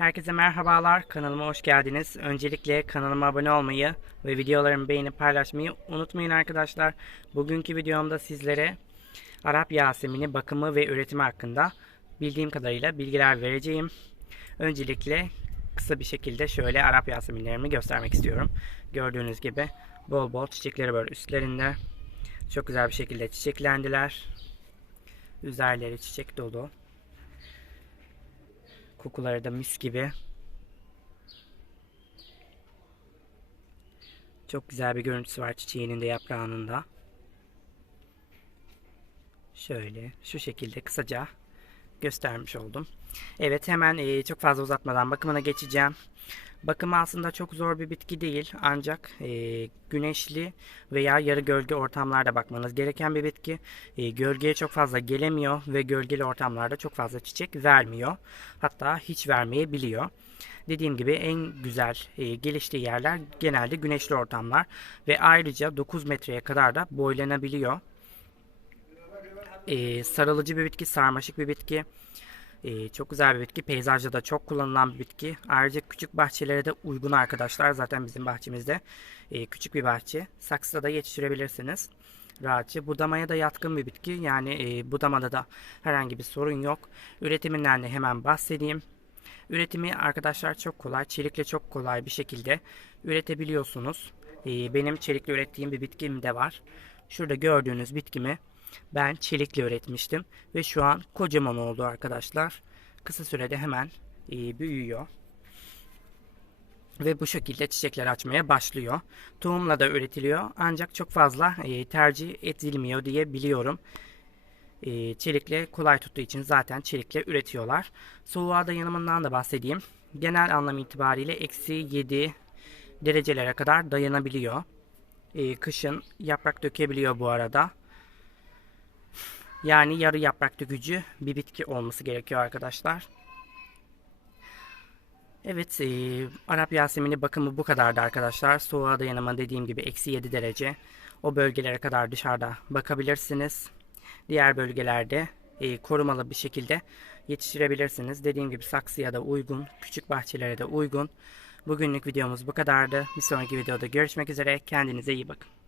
Herkese merhabalar, kanalıma hoş geldiniz. Öncelikle kanalıma abone olmayı ve videolarımı beğenip paylaşmayı unutmayın arkadaşlar. Bugünkü videomda sizlere Arap Yasemini bakımı ve üretimi hakkında bildiğim kadarıyla bilgiler vereceğim. Öncelikle kısa bir şekilde şöyle Arap Yaseminlerimi göstermek istiyorum. Gördüğünüz gibi bol bol çiçekleri böyle üstlerinde. Çok güzel bir şekilde çiçeklendiler. Üzerleri çiçek dolu. Kokuları da mis gibi. Çok güzel bir görüntüsü var çiçeğinin de yaprağının da. Şöyle şu şekilde kısaca göstermiş oldum. Evet hemen e, çok fazla uzatmadan bakımına geçeceğim. Bakımı aslında çok zor bir bitki değil ancak e, güneşli veya yarı gölge ortamlarda bakmanız gereken bir bitki. E, gölgeye çok fazla gelemiyor ve gölgeli ortamlarda çok fazla çiçek vermiyor. Hatta hiç vermeyebiliyor. Dediğim gibi en güzel e, geliştiği yerler genelde güneşli ortamlar ve ayrıca 9 metreye kadar da boylanabiliyor. E, sarılıcı bir bitki, sarmaşık bir bitki. Ee, çok güzel bir bitki. Peyzajda da çok kullanılan bir bitki. Ayrıca küçük bahçelere de uygun arkadaşlar. Zaten bizim bahçemizde e, küçük bir bahçe. Saksıda da yetiştirebilirsiniz. Rahatça. Budamaya da yatkın bir bitki. Yani e, budamada da herhangi bir sorun yok. Üretiminden de hemen bahsedeyim. Üretimi arkadaşlar çok kolay. Çelikle çok kolay bir şekilde üretebiliyorsunuz. E, benim çelikle ürettiğim bir bitkim de var. Şurada gördüğünüz bitkimi ben çelikle üretmiştim ve şu an kocaman oldu arkadaşlar. Kısa sürede hemen e, büyüyor. Ve bu şekilde çiçekler açmaya başlıyor. Tohumla da üretiliyor ancak çok fazla e, tercih edilmiyor diye biliyorum. E, çelikle kolay tuttuğu için zaten çelikle üretiyorlar. Soğuğa dayanımından da bahsedeyim. Genel anlam itibariyle eksi 7 derecelere kadar dayanabiliyor. E, kışın yaprak dökebiliyor bu arada. Yani yarı yaprak dökücü bir bitki olması gerekiyor arkadaşlar. Evet, e, Arap Yasemini bakımı bu kadardı arkadaşlar. Soğuğa dayanımı dediğim gibi eksi 7 derece. O bölgelere kadar dışarıda bakabilirsiniz. Diğer bölgelerde e, korumalı bir şekilde yetiştirebilirsiniz. Dediğim gibi saksıya da uygun, küçük bahçelere de uygun. Bugünlük videomuz bu kadardı. Bir sonraki videoda görüşmek üzere. Kendinize iyi bakın.